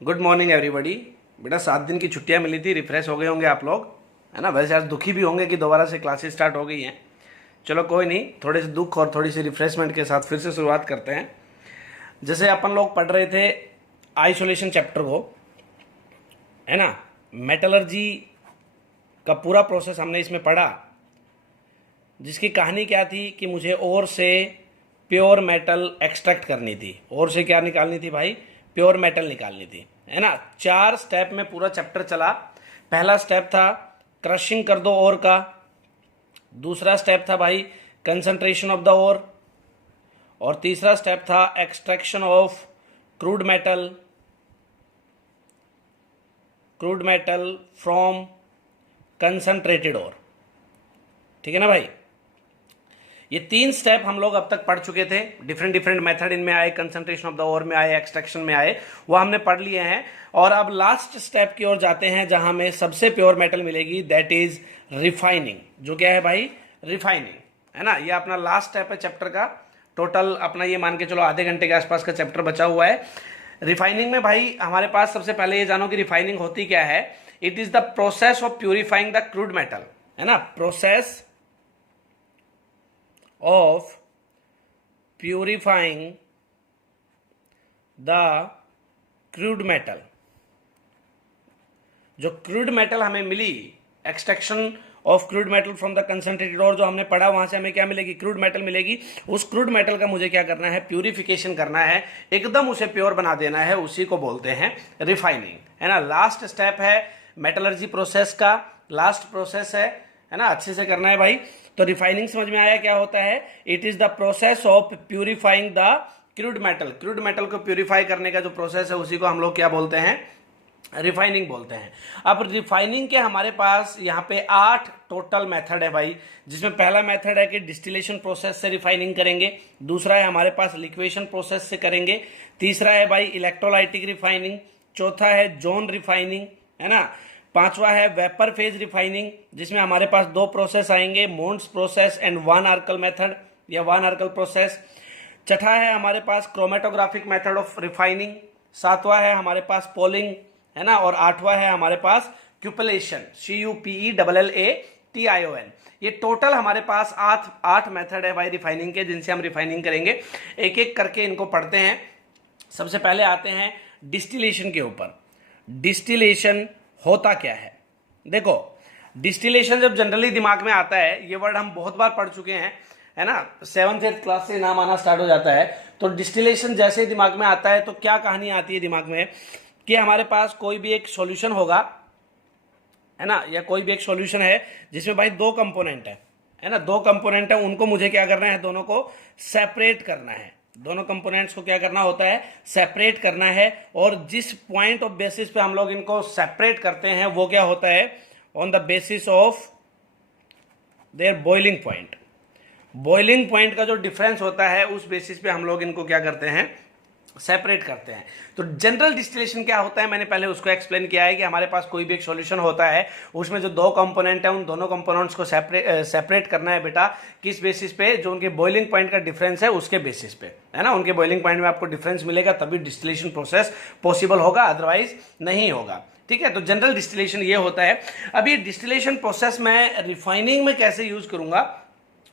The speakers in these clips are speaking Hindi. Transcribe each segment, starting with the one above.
Good morning everybody. बेटा 7 दिन की छुट्टियां मिली थी, रिफ्रेश हो गए होंगे आप लोग, है ना। वैसे आज दुखी भी होंगे कि दोबारा से क्लासेस स्टार्ट हो गई हैं। चलो कोई नहीं, थोड़े से दुख और थोड़ी सी रिफ्रेशमेंट के साथ फिर से शुरुआत करते हैं। जैसे अपन लोग पढ़ रहे थे आइसोलेशन चैप्टर को, है ना। मेटलर्जी का पूरा प्रोसेस हमने इसमें पढ़ा, जिसकी कहानी क्या थी कि मुझे ओर से प्योर मेटल एक्सट्रैक्ट करनी थी। और से क्या निकालनी थी भाई? प्योर मेटल निकालनी थी, है ना। 4 स्टेप में पूरा चैप्टर चला। पहला स्टेप था क्रशिंग कर दो ओर का। दूसरा स्टेप था भाई कंसंट्रेशन ऑफ द ओर। और तीसरा स्टेप था extraction of crude metal from concentrated ore. ठीक है ना भाई। ये 3 स्टेप हम लोग अब तक पढ़ चुके थे। डिफरेंट मेथड इनमें आए, कंसंट्रेशन ऑफ द ओर में आए, एक्सट्रैक्शन में आए, वो हमने पढ़ लिए हैं। और अब लास्ट स्टेप की ओर जाते हैं जहां हमें सबसे प्योर मेटल मिलेगी, दैट इज रिफाइनिंग। जो क्या है भाई? रिफाइनिंग, है ना। ये अपना लास्ट स्टेप है चैप्टर का। टोटल अपना ये मान के चलो आधे घंटे के आसपास का चैप्टर बचा हुआ है। रिफाइनिंग में भाई हमारे पास सबसे पहले ये जानो कि रिफाइनिंग होती क्या है। It is the process of purifying the crude metal, है ना। Process of purifying the crude metal। जो क्रूड मेटल हमें मिली, extraction of crude metal from the concentrated और जो हमने पढ़ा, वहां से हमें क्या मिलेगी? क्रूड मेटल मिलेगी। उस क्रूड मेटल का मुझे क्या करना है? प्यूरिफिकेशन करना है, एकदम उसे प्योर बना देना है। उसी को बोलते हैं रिफाइनिंग, है ना। लास्ट स्टेप है मेटलर्जी प्रोसेस का, लास्ट प्रोसेस है ना। अच्छे से करना है भाई। तो रिफाइनिंग समझ में आया क्या होता है? It is the process of purifying the crude metal. Crude metal को प्यूरिफाई करने का जो प्रोसेस है उसी को हम लोग क्या बोलते हैं? रिफाइनिंग बोलते हैं। अब रिफाइनिंग के हमारे पास यहाँ पे 8 टोटल मेथड है भाई, जिसमें पहला मेथड है कि डिस्टिलेशन प्रोसेस से रिफाइनिंग करेंगे। दूसरा है हमारे पास लिक्वेशन प्रोसेस से करेंगे। तीसरा है भाई इलेक्ट्रोलाइटिक रिफाइनिंग। चौथा है जोन रिफाइनिंग, है ना। पांचवा है वेपर फेज रिफाइनिंग, जिसमें हमारे पास 2 प्रोसेस आएंगे, मोन्स प्रोसेस एंड वान आर्कल मेथड या वान आर्कल प्रोसेस। छठा है हमारे पास क्रोमेटोग्राफिक मेथड ऑफ रिफाइनिंग। सातवां है हमारे पास पोलिंग, है ना। और 8वां है हमारे पास क्यूपलेशन, CUPELLATION। ये टोटल हमारे पास 8 मेथड है भाई रिफाइनिंग के, जिनसे हम रिफाइनिंग करेंगे। एक एक करके इनको पढ़ते हैं। सबसे पहले आते हैं डिस्टिलेशन के ऊपर। डिस्टिलेशन होता क्या है? देखो, डिस्टिलेशन जब जनरली दिमाग में आता है, ये वर्ड हम बहुत बार पढ़ चुके हैं, है ना। 7th क्लास से नाम आना स्टार्ट हो जाता है। तो डिस्टिलेशन जैसे ही दिमाग में आता है तो क्या कहानी आती है दिमाग में कि हमारे पास कोई भी एक सॉल्यूशन होगा, है ना, या कोई भी एक सॉल्यूशन है जिसमें भाई 2 कंपोनेंट है ना। 2 कंपोनेंट है, उनको मुझे क्या करना है? दोनों को सेपरेट करना है। दोनों कंपोनेंट्स को क्या करना होता है? सेपरेट करना है। और जिस पॉइंट ऑफ बेसिस पे हम लोग इनको सेपरेट करते हैं वो क्या होता है? On the basis of their boiling point. Boiling point का जो डिफरेंस होता है उस बेसिस पे हम लोग इनको क्या करते हैं? सेपरेट करते हैं। तो जनरल डिस्टिलेशन क्या होता है, मैंने पहले उसको एक्सप्लेन किया है कि हमारे पास कोई भी एक सॉल्यूशन होता है, उसमें जो 2 कंपोनेंट है उन दोनों कंपोनेंट्स को सेपरेट करना है बेटा। किस बेसिस पे? जो उनके बॉइलिंग पॉइंट का डिफरेंस है उसके बेसिस पे, है ना। उनके बॉइलिंग पॉइंट में आपको डिफरेंस मिलेगा तभी डिस्टिलेशन प्रोसेस पॉसिबल होगा, अदरवाइज नहीं होगा। ठीक है। तो जनरल डिस्टिलेशन ये होता है। अब ये डिस्टिलेशन प्रोसेस मैं रिफाइनिंग में कैसे यूज करूंगा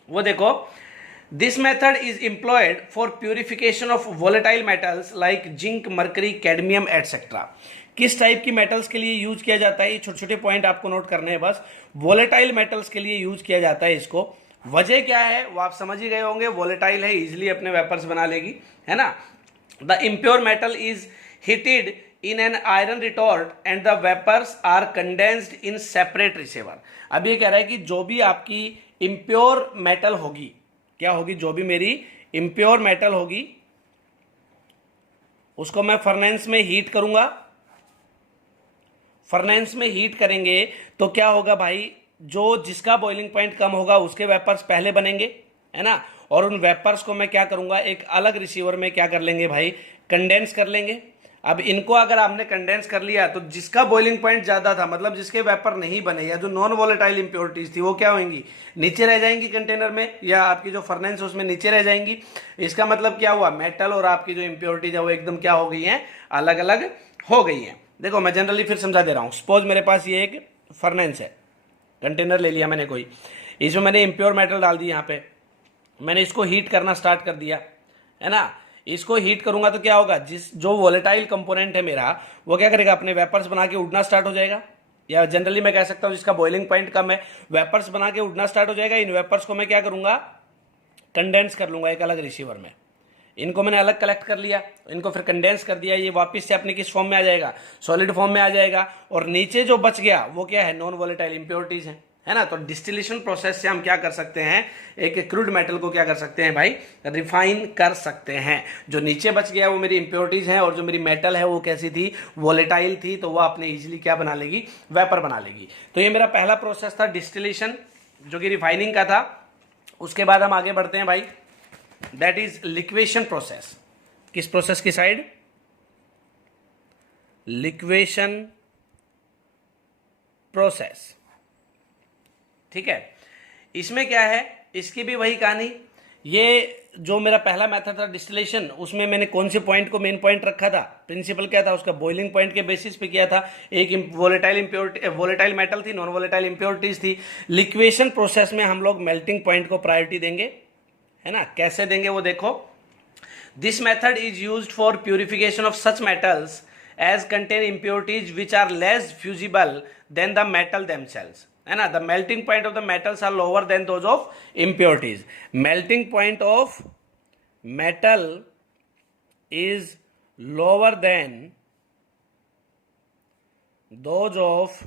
वो देखो। This method is employed for purification of volatile metals like zinc, mercury, cadmium, etc. किस टाइप की मेटल्स के लिए यूज किया जाता है? ये छोटे छोटे पॉइंट आपको नोट करने हैं बस। वोलेटाइल मेटल्स के लिए यूज किया जाता है इसको। वजह क्या है वो आप समझ ही गए होंगे। वोलेटाइल है, इजिली अपने वेपर्स बना लेगी, है ना। The impure metal is heated in an iron retort and the vapors are condensed in separate receiver। अब ये कह रहा है कि जो भी आपकी इम्प्योर मेटल होगी, क्या होगी? जो भी मेरी इम्प्योर मेटल होगी उसको मैं फर्नेंस में हीट करूंगा। फर्नेंस में हीट करेंगे तो क्या होगा भाई? जो जिसका बॉइलिंग पॉइंट कम होगा उसके वेपर्स पहले बनेंगे, है ना। और उन वेपर्स को मैं क्या करूंगा? एक अलग रिसीवर में क्या कर लेंगे भाई? कंडेंस कर लेंगे। अब इनको अगर आपने कंडेंस कर लिया तो जिसका बॉइलिंग पॉइंट ज्यादा था, मतलब जिसके वेपर नहीं बने या जो नॉन वोलेटाइल इंप्योरिटीज थी, वो क्या होंगी, नीचे रह जाएंगी कंटेनर में, या आपकी जो फर्नेस उसमें नीचे रह जाएंगी। इसका मतलब क्या हुआ, मेटल और आपकी जो इंप्योरिटीज है वो एकदम क्या हो गई है, अलग अलग हो गई है। देखो मैं जनरली फिर समझा दे रहा हूं। सपोज मेरे पास ये एक फर्नेस है, कंटेनर ले लिया मैंने कोई, इसमें मैंने इंप्योर मेटल डाल दी, यहाँ पे मैंने इसको हीट करना स्टार्ट कर दिया, है ना। इसको हीट करूंगा तो क्या होगा, जिस जो वोलेटाइल कंपोनेंट है मेरा, वो क्या करेगा, अपने वेपर्स बना के उड़ना स्टार्ट हो जाएगा। या जनरली मैं कह सकता हूं जिसका बॉइलिंग पॉइंट कम है, वेपर्स बना के उड़ना स्टार्ट हो जाएगा। इन वेपर्स को मैं क्या करूंगा, कंडेंस कर लूंगा एक अलग रिसीवर में। इनको मैंने अलग कलेक्ट कर लिया, इनको फिर कंडेंस कर दिया, ये वापस से अपने किस फॉर्म में आ जाएगा, सॉलिड फॉर्म में आ जाएगा। और नीचे जो बच गया वो क्या है, नॉन वोलेटाइल इंप्योरिटीज है ना। तो डिस्टिलेशन प्रोसेस से हम क्या कर सकते हैं, एक क्रूड मेटल को क्या कर सकते हैं भाई, रिफाइन कर सकते हैं। जो नीचे बच गया वो मेरी इंप्योरिटीज हैं, और जो मेरी मेटल है वो कैसी थी, वोलेटाइल थी, तो वो अपने इजीली क्या बना लेगी, वेपर बना लेगी। तो ये मेरा पहला प्रोसेस था डिस्टिलेशन, जो कि रिफाइनिंग का था। उसके बाद हम आगे बढ़ते हैं भाई, दैट इज लिक्वेशन प्रोसेस। किस प्रोसेस की साइड, लिक्वेशन प्रोसेस, ठीक है। इसमें क्या है, इसकी भी वही कहानी। ये जो मेरा पहला मेथड था डिस्टिलेशन, उसमें मैंने कौन से पॉइंट को मेन पॉइंट रखा था, प्रिंसिपल क्या था उसका, बॉइलिंग पॉइंट के बेसिस पे किया था। एक वोलेटाइल मेटल थी, नॉन वोलेटाइल इंप्योरिटीज थी। लिक्वेशन प्रोसेस में हम लोग मेल्टिंग पॉइंट को प्रायोरिटी देंगे, है ना। कैसे देंगे वो देखो, this method is used for purification of such metals as contain impurities which are less fusible than the metal themselves, है ना। The melting point of the metals are lower than those of impurities. Melting point of metal is lower than those of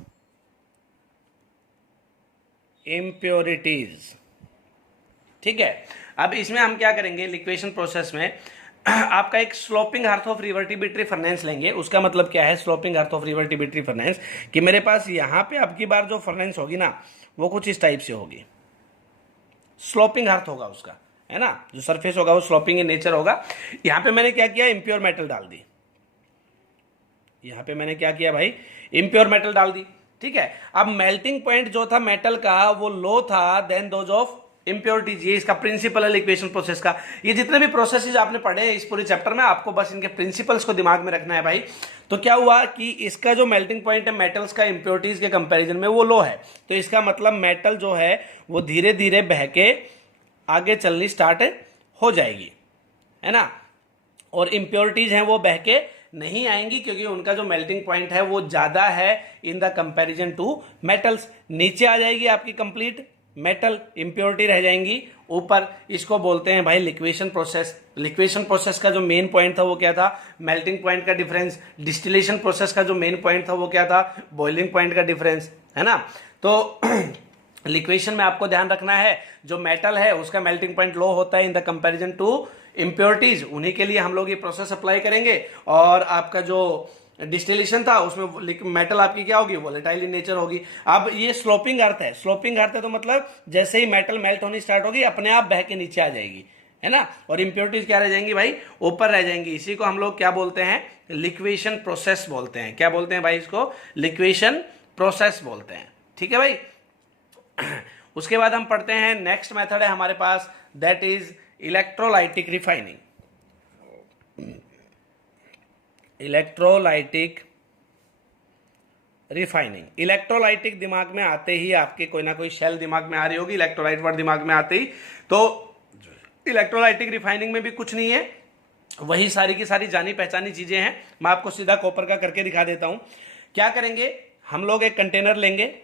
impurities, ठीक है। अब इसमें हम क्या करेंगे, लिक्वेशन प्रोसेस में आपका एक स्लोपिंग अर्थ ऑफ रिवर्टिबिलिटी फर्नेस लेंगे। उसका मतलब क्या है, स्लोपिंग अर्थ ऑफ रिवर्टिबिलिटी फर्नेस, कि मेरे पास यहां पे अब की बार जो फर्नेस होगी ना, वो कुछ इस टाइप से होगी, स्लोपिंग अर्थ होगा उसका, है ना। जो सरफेस होगा वो स्लोपिंग इन नेचर होगा। यहां पे मैंने क्या किया, इंप्योर मेटल डाल दी। यहां पे मैंने क्या किया भाई, इंप्योर मेटल डाल दी, ठीक है। अब मेल्टिंग पॉइंट जो था मेटल का वो लो था देन दोज ऑफ इंप्योरिटीज। ये इसका प्रिंसिपल है लिक्वेशन प्रोसेस का। ये जितने भी प्रोसेसेस आपने पढ़े हैं इस पूरे चैप्टर में, आपको बस इनके प्रिंसिपल्स को दिमाग में रखना है भाई। तो क्या हुआ कि इसका जो मेल्टिंग पॉइंट है मेटल्स का इंप्योरिटीज के कंपैरिजन में वो लो है, तो इसका मतलब मेटल जो है वो धीरे धीरे बह के आगे चलनी स्टार्ट हो जाएगी, है ना। और इंप्योरिटीज हैं वो बह के नहीं आएंगी, क्योंकि उनका जो मेल्टिंग पॉइंट है वो ज्यादा है in the comparison to metals. नीचे आ जाएगी आपकी कंप्लीट मेटल, इंप्योरिटी रह जाएंगी ऊपर। इसको बोलते हैं भाई लिक्वेशन प्रोसेस। लिक्वेशन प्रोसेस का जो मेन पॉइंट था वो क्या था, मेल्टिंग पॉइंट का डिफरेंस। डिस्टिलेशन प्रोसेस का जो मेन पॉइंट था वो क्या था, बॉइलिंग पॉइंट का डिफरेंस, है ना। तो लिक्वेशन में आपको ध्यान रखना है, जो मेटल है उसका मेल्टिंग पॉइंट लो होता है in the comparison to impurities, उन्हीं के लिए हम लोग ये प्रोसेस अप्लाई करेंगे। और आपका जो डिस्टिलेशन था उसमें मेटल आपकी क्या होगी, वोलेटाइल इन नेचर होगी। अब ये स्लोपिंग अर्थ है, स्लोपिंग अर्थ है तो मतलब जैसे ही मेटल मेल्ट होनी स्टार्ट होगी अपने आप बह के नीचे आ जाएगी, है ना। और इंप्योरिटीज क्या रह जाएंगी भाई, ऊपर रह जाएंगी। इसी को हम लोग क्या बोलते हैं, लिक्वेशन प्रोसेस बोलते हैं। क्या बोलते हैं भाई, इसको लिक्वेशन प्रोसेस बोलते हैं, ठीक है भाई। उसके बाद हम पढ़ते हैं, नेक्स्ट मेथड है हमारे पास, that is electrolytic refining. Electrolytic refining. Electrolytic दिमाग में आते ही आपके कोई ना कोई शेल दिमाग में आ रही होगी, इलेक्ट्रोलाइट वर्ड दिमाग में आते ही। तो इलेक्ट्रोलाइटिक रिफाइनिंग में भी कुछ नहीं है, वही सारी की सारी जानी पहचानी चीजें हैं। मैं आपको सीधा कॉपर का करके दिखा देता हूं। क्या करेंगे हम लोग, एक कंटेनर लेंगे,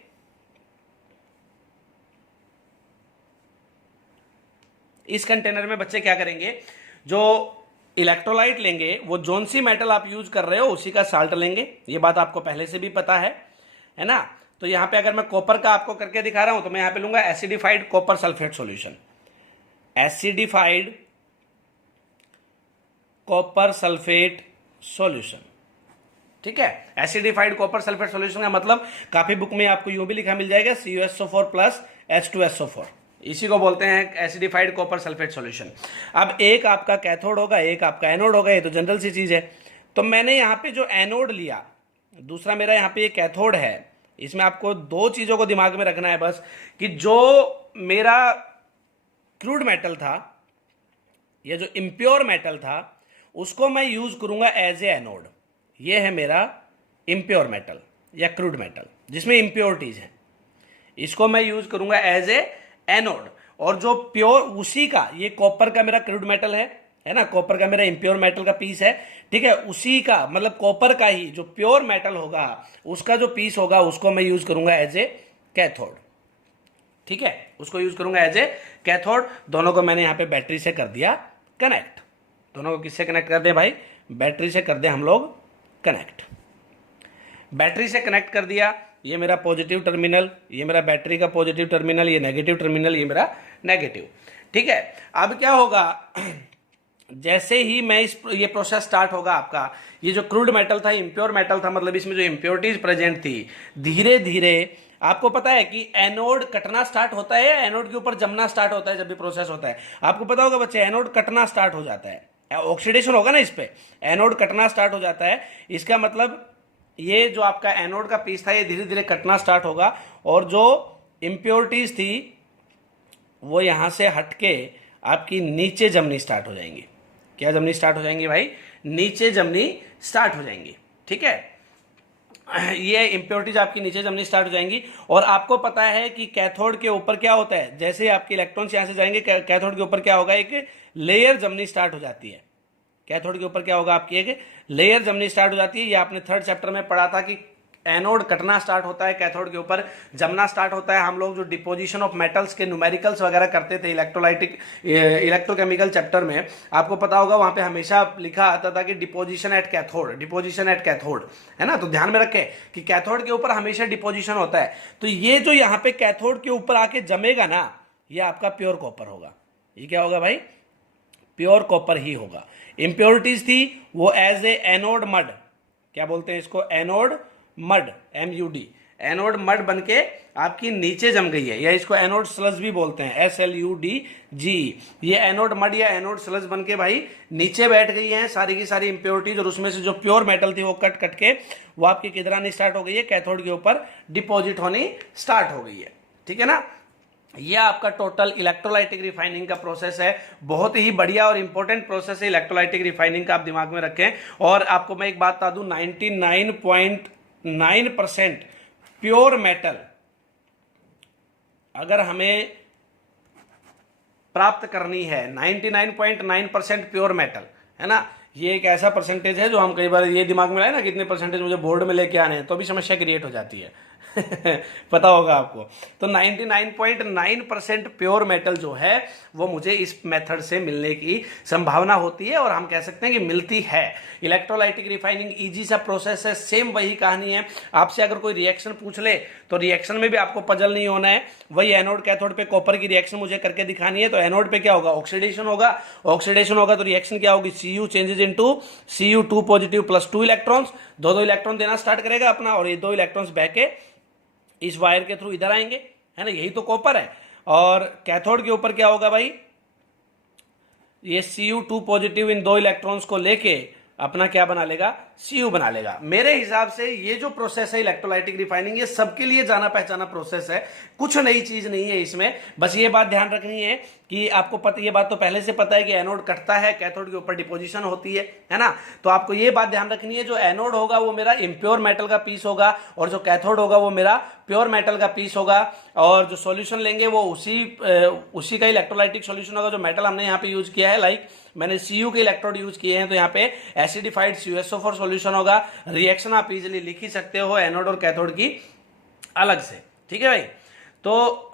इस कंटेनर में बच्चे क्या करेंगे, जो इलेक्ट्रोलाइट लेंगे वो जोन सी मेटल आप यूज कर रहे हो उसी का साल्ट लेंगे। ये बात आपको पहले से भी पता है ना। तो यहां पे अगर मैं कॉपर का आपको करके दिखा रहा हूं तो मैं यहां पे लूंगा acidified copper sulphate solution. Acidified copper sulphate solution, ठीक है। एसिडिफाइड कॉपर सल्फेट सॉल्यूशन का मतलब काफी बुक में आपको यूं भी लिखा मिल जाएगा, CuSO4 प्लस H2SO4। इसी को बोलते हैं एसिडिफाइड कॉपर सल्फेट सॉल्यूशन। अब एक आपका कैथोड होगा, एक आपका एनोड होगा, ये तो जनरल सी चीज है। तो मैंने यहाँ पे जो एनोड लिया, दूसरा मेरा यहाँ पे ये कैथोड है। इसमें आपको दो चीजों को दिमाग में रखना है बस, कि जो मेरा क्रूड मेटल था या जो इम्प्योर मेटल था उसको मैं यूज करूंगा एज ए एनोड। ये है मेरा इम्प्योर मेटल या क्रूड मेटल जिसमें इम्प्योरिटीज हैं, इसको मैं यूज करूंगा एज ए एनोड। और जो प्योर उसी का, ये कॉपर का मेरा क्रूड मेटल है ना, कॉपर का मेरा इम्प्योर मेटल का पीस है, ठीक है, उसी का मतलब कॉपर का ही जो प्योर मेटल होगा उसका जो पीस होगा उसको मैं यूज करूंगा एज ए कैथोड। ठीक है, उसको यूज करूंगा एज ए कैथोड। दोनों को मैंने यहां पे बैटरी से कर दिया कनेक्ट। दोनों को किससे कनेक्ट कर दे भाई? बैटरी से कर दे हम लोग कनेक्ट। बैटरी से कनेक्ट कर दिया, ये मेरा पॉजिटिव टर्मिनल, ये मेरा बैटरी का पॉजिटिव टर्मिनल, ये नेगेटिव टर्मिनल, ये मेरा नेगेटिव। ठीक है, अब क्या होगा, जैसे ही मैं ये प्रोसेस स्टार्ट होगा आपका, ये जो क्रूड मेटल था, इम्प्योर मेटल था, मतलब इसमें जो इम्प्योरिटीज प्रेजेंट थी, धीरे धीरे आपको पता है कि एनोड कटना स्टार्ट होता है या एनोड के ऊपर जमना स्टार्ट होता है। जब भी प्रोसेस होता है आपको पता होगा बच्चे, एनोड कटना स्टार्ट हो जाता है, ऑक्सीडेशन होगा ना इस पे, एनोड कटना स्टार्ट हो जाता है। इसका मतलब ये जो आपका एनोड का पीस था ये धीरे धीरे कटना स्टार्ट होगा और जो इम्प्योरिटीज थी वो यहां से हटके आपकी नीचे जमनी स्टार्ट हो जाएंगी। क्या जमनी स्टार्ट हो जाएंगी भाई? नीचे जमनी स्टार्ट हो जाएंगी। ठीक है, ये इम्प्योरिटीज आपकी नीचे जमनी स्टार्ट हो जाएंगी। और आपको पता है कि कैथोड के ऊपर क्या होता है, जैसे ही आपके इलेक्ट्रॉन्स यहां से जाएंगे कैथोड के ऊपर क्या होगा, एक लेयर जमनी स्टार्ट हो जाती है। कैथोड के ऊपर क्या होगा, आपकी एक लेयर जमनी स्टार्ट हो जाती है। ये आपने थर्ड चैप्टर में पढ़ा था कि एनोड कटना स्टार्ट होता है, कैथोड के ऊपर जमना स्टार्ट होता है। हम लोग जो डिपोजिशन ऑफ मेटल्स के न्यूमेरिकल्स वगैरह करते थे इलेक्ट्रोकेमिकल चैप्टर में, आपको पता होगा वहां पे हमेशा लिखा आता था कि deposition at cathode, deposition at cathode, है ना। तो ध्यान में रखें कि कैथोड के ऊपर हमेशा डिपोजिशन होता है। तो ये जो यहाँ पे कैथोड के ऊपर आके जमेगा ना, ये आपका प्योर कॉपर होगा। ये क्या होगा भाई? प्योर कॉपर ही होगा। इंप्योरिटीज थी वो एज ए एनोड मड, क्या बोलते हैं इसको, anode mud, MUD, anode mud बनके आपकी नीचे जम गई है, या इसको एनोड स्लज भी बोलते हैं, SLUDG। ये एनोड मड या एनोड स्लज बनके भाई नीचे बैठ गई है सारी की सारी इंप्योरिटीज, और उसमें से जो प्योर मेटल थी वो कट कट के वो आपकी किधर आनी स्टार्ट हो गई है, कैथोड के ऊपर डिपॉजिट होनी स्टार्ट हो गई है। ठीक है ना, यह आपका टोटल इलेक्ट्रोलाइटिक रिफाइनिंग का प्रोसेस है। बहुत ही बढ़िया और इंपॉर्टेंट प्रोसेस है इलेक्ट्रोलाइटिक रिफाइनिंग का, आप दिमाग में रखें। और आपको मैं एक बात बता दूं, 99.9% प्योर मेटल अगर हमें प्राप्त करनी है, 99.9% प्योर मेटल, है ना, ये एक ऐसा परसेंटेज है जो हम कई बार ये दिमाग में लाए ना, कितने परसेंटेज मुझे बोर्ड में लेके आने हैं, तो भी समस्या क्रिएट हो जाती है। पता होगा आपको। तो 99.9% प्योर मेटल जो है वो मुझे इस मेथड से मिलने की संभावना होती है, और हम कह सकते हैं कि मिलती है। इलेक्ट्रोलाइटिक रिफाइनिंग इजी सा प्रोसेस है, सेम वही कहानी है। आपसे अगर कोई रिएक्शन पूछ ले तो रिएक्शन में भी आपको पजल नहीं होना है, वही एनोड कैथोड पे कॉपर की रिएक्शन मुझे करके दिखानी है। तो एनोड पे क्या होगा, ऑक्सीडेशन होगा, ऑक्सीडेशन होगा तो रिएक्शन क्या होगी, Cu changes into Cu2 positive plus 2 electrons, दो इलेक्ट्रॉन देना स्टार्ट करेगा अपना, और ये 2 इलेक्ट्रॉन्स बह के इस वायर के थ्रू इधर आएंगे, है ना, यही तो कॉपर है। और कैथोड के ऊपर क्या होगा भाई, ये Cu2 पॉजिटिव इन 2 इलेक्ट्रॉन्स को लेके अपना क्या बना लेगा, Cu बना लेगा। मेरे हिसाब से ये जो प्रोसेस है इलेक्ट्रोलाइटिक रिफाइनिंग, ये सबके लिए जाना पहचाना प्रोसेस है, कुछ नई चीज नहीं है इसमें। बस ये बात ध्यान रखनी है कि आपको पता, ये बात तो पहले से पता है कि एनोड कटता है, कैथोड के ऊपर डिपोजिशन होती है ना। तो आपको ये बात ध्यान रखनी है, जो एनोड होगा वो मेरा इम्प्योर मेटल का पीस होगा, और जो कैथोड होगा वो मेरा प्योर मेटल का पीस होगा। और जो सॉल्यूशन लेंगे वो उसी का इलेक्ट्रोलाइटिक सॉल्यूशन होगा जो मेटल हमने यहाँ पे यूज किया है। लाइक मैंने Cu के इलेक्ट्रोड यूज किए हैं, तो यहाँ पे एसिडिफाइड CuSO4 सॉल्यूशन होगा। रिएक्शन आप इजीली लिख ही सकते हो एनोड और कैथोड की अलग से। ठीक है भाई, तो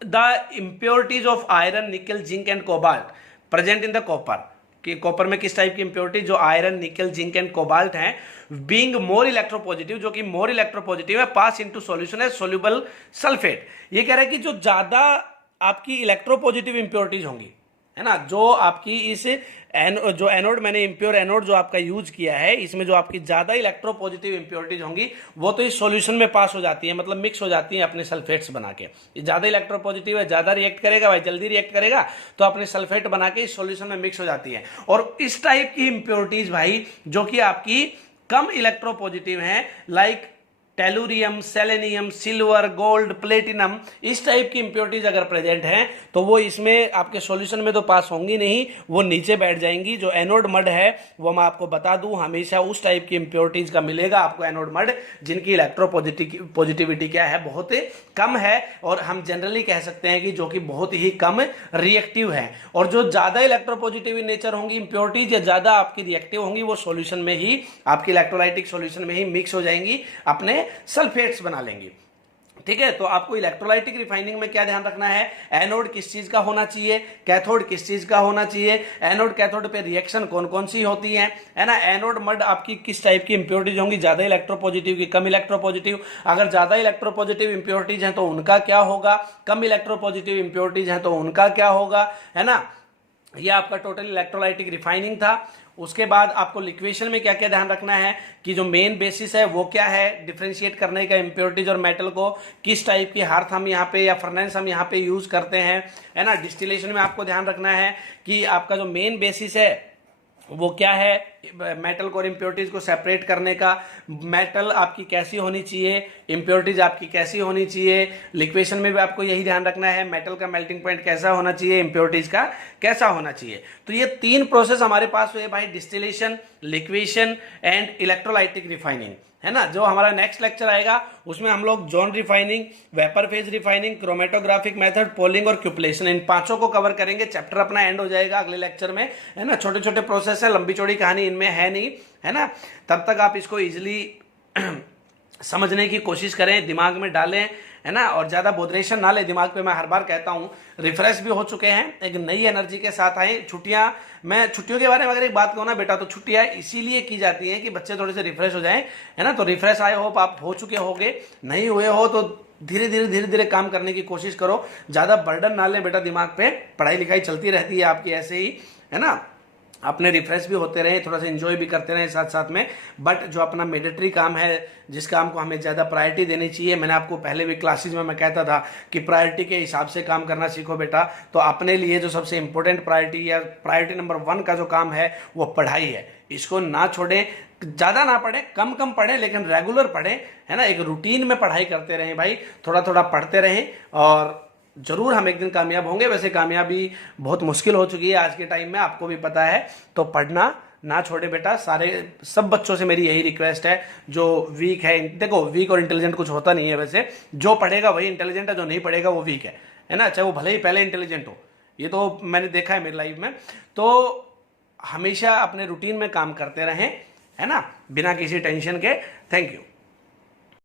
द इम्प्योरिटीज ऑफ आयरन, निकल, zinc and cobalt present in the copper, कि कॉपर में किस टाइप की इंप्योरिटी, जो आयरन, निकल, जिंक एंड कोबाल्ट हैं, बीइंग मोर इलेक्ट्रोपॉजिटिव, जो कि मोर इलेक्ट्रोपॉजिटिव है, पास इनटू सॉल्यूशन है सोल्यूबल सल्फेट। ये कह रहा है कि जो ज्यादा आपकी इलेक्ट्रोपॉजिटिव इंप्योरिटीज होंगी, है ना। जो आपकी इस जो एनोड मैंने इम्प्योर एनोड जो आपका यूज किया है, इसमें जो आपकी ज्यादा इलेक्ट्रोपॉजिटिव इंप्योरिटीज होंगी वो तो इस सॉल्यूशन में पास हो जाती है, मतलब मिक्स हो जाती है अपने सल्फेट्स बना के। ये ज्यादा इलेक्ट्रोपॉजिटिव है, ज्यादा रिएक्ट करेगा भाई, जल्दी रिएक्ट करेगा तो अपने सल्फेट बना के इस सॉल्यूशन में मिक्स हो जाती है। और इस टाइप की इंप्योरिटीज भाई जो कि आपकी कम इलेक्ट्रोपॉजिटिव हैं, like tellurium, selenium, silver, gold, platinum, इस टाइप की इंप्योरिटीज अगर प्रेजेंट हैं तो वो इसमें आपके सॉल्यूशन में तो पास होंगी नहीं, वो नीचे बैठ जाएंगी। जो एनोड मड है वो मैं आपको बता दूं हमेशा उस टाइप की इंप्योरिटीज का मिलेगा आपको एनोड मड जिनकी इलेक्ट्रोपॉजिटिविटी क्या है, बहुत कम है, और हम जनरली कह सकते हैं कि जो कि बहुत ही कम रिएक्टिव है। और जो ज्यादा इलेक्ट्रोपॉजिटिव नेचर होंगी इंप्योरिटीज या ज्यादा आपकी रिएक्टिव होंगी वो सॉल्यूशन में ही, आपकी इलेक्ट्रोलाइटिक सॉल्यूशन में ही मिक्स हो जाएंगी, अपने सल्फेट्स बना लेंगी। ठीक है, तो आपको इलेक्ट्रोलाइटिक रिफाइनिंग में क्या ध्यान रखना है, एनोड किस चीज का होना चाहिए, कैथोड किस चीज का होना चाहिए, एनोड कैथोड पे रिएक्शन कौन कौन सी होती है ना। एनोड मड आपकी किस टाइप की इंप्योरिटीज होंगी, ज्यादा इलेक्ट्रोपॉजिटिव की कम इलेक्ट्रोपॉजिटिव, अगर ज्यादा इलेक्ट्रोपॉजिटिव इंप्योरिटीज हैं तो उनका क्या होगा, कम इलेक्ट्रोपॉजिटिव इंप्योरिटीज हैं तो उनका क्या होगा, है ना। यह आपका टोटल इलेक्ट्रोलाइटिक रिफाइनिंग था। उसके बाद आपको लिक्वेशन में क्या क्या ध्यान रखना है कि जो मेन बेसिस है वो क्या है डिफरेंशिएट करने का इंप्योरिटीज और मेटल को, किस टाइप की हार्थ हम यहाँ पे या फर्नेस हम यहाँ पे यूज करते हैं, है ना। डिस्टिलेशन में आपको ध्यान रखना है कि आपका जो मेन बेसिस है वो क्या है, मेटल को और इंप्योरिटीज को सेपरेट करने का, मेटल आपकी कैसी होनी चाहिए, इंप्योरिटीज आपकी कैसी होनी चाहिए। लिक्वेशन में भी आपको यही ध्यान रखना है, मेटल का मेल्टिंग पॉइंट कैसा होना चाहिए, इंप्योरिटीज का कैसा होना चाहिए। तो ये तीन प्रोसेस हमारे पास हुए भाई, distillation, liquation and electrolytic refining, है ना। जो हमारा नेक्स्ट लेक्चर आएगा उसमें हम लोग zone refining, vapour phase refining, chromatographic method, polling और क्यूपलेशन, इन पांचों को कवर करेंगे। चैप्टर अपना एंड हो जाएगा अगले लेक्चर में, है ना। छोटे छोटे प्रोसेस है, लंबी चौड़ी कहानी इनमें है नहीं, है ना। तब तक आप इसको इजिली समझने की कोशिश करें, दिमाग में डालें, है ना। और ज्यादा बोधरेशन ना ले दिमाग पे, मैं हर बार कहता हूं। रिफ्रेश भी हो चुके हैं, एक नई एनर्जी के साथ आए। छुट्टियां, मैं छुट्टियों के बारे में अगर एक बात कहूँ ना बेटा, तो छुट्टियां इसीलिए की जाती हैं कि बच्चे थोड़े से रिफ्रेश हो जाएं, है ना। तो रिफ्रेश आई होप आप हो चुके होगे, नहीं हुए हो तो धीरे धीरे काम करने की कोशिश करो, ज्यादा बर्डन ना ले बेटा दिमाग पे। पढ़ाई लिखाई चलती रहती है आपकी ऐसे ही, है ना। अपने रिफ्रेश भी होते रहे, थोड़ा सा एंजॉय भी करते रहे साथ साथ में। बट जो अपना मैंडेटरी काम है, जिस काम को हमें ज़्यादा प्रायोरिटी देनी चाहिए, मैंने आपको पहले भी क्लासेज में मैं कहता था कि प्रायोरिटी के हिसाब से काम करना सीखो बेटा। तो अपने लिए जो सबसे इंपॉर्टेंट प्रायोरिटी या प्रायोरिटी नंबर 1 का जो काम है वो पढ़ाई है, इसको ना छोड़ें। ज़्यादा ना पढ़ें, कम पढ़ें, लेकिन रेगुलर पढ़ें, है ना। एक रूटीन में पढ़ाई करते रहें भाई, थोड़ा थोड़ा पढ़ते रहें और जरूर हम एक दिन कामयाब होंगे। वैसे कामयाबी बहुत मुश्किल हो चुकी है आज के टाइम में, आपको भी पता है। तो पढ़ना ना छोड़े बेटा। सब बच्चों से मेरी यही रिक्वेस्ट है, जो वीक है, देखो वीक और इंटेलिजेंट कुछ होता नहीं है वैसे, जो पढ़ेगा वही इंटेलिजेंट है, जो नहीं पढ़ेगा वो वीक है ना। चाहे वो भले ही पहले इंटेलिजेंट हो, ये तो मैंने देखा है मेरी लाइफ में। तो हमेशा अपने रूटीन में काम करते रहें, है ना, बिना किसी टेंशन के। Thank you.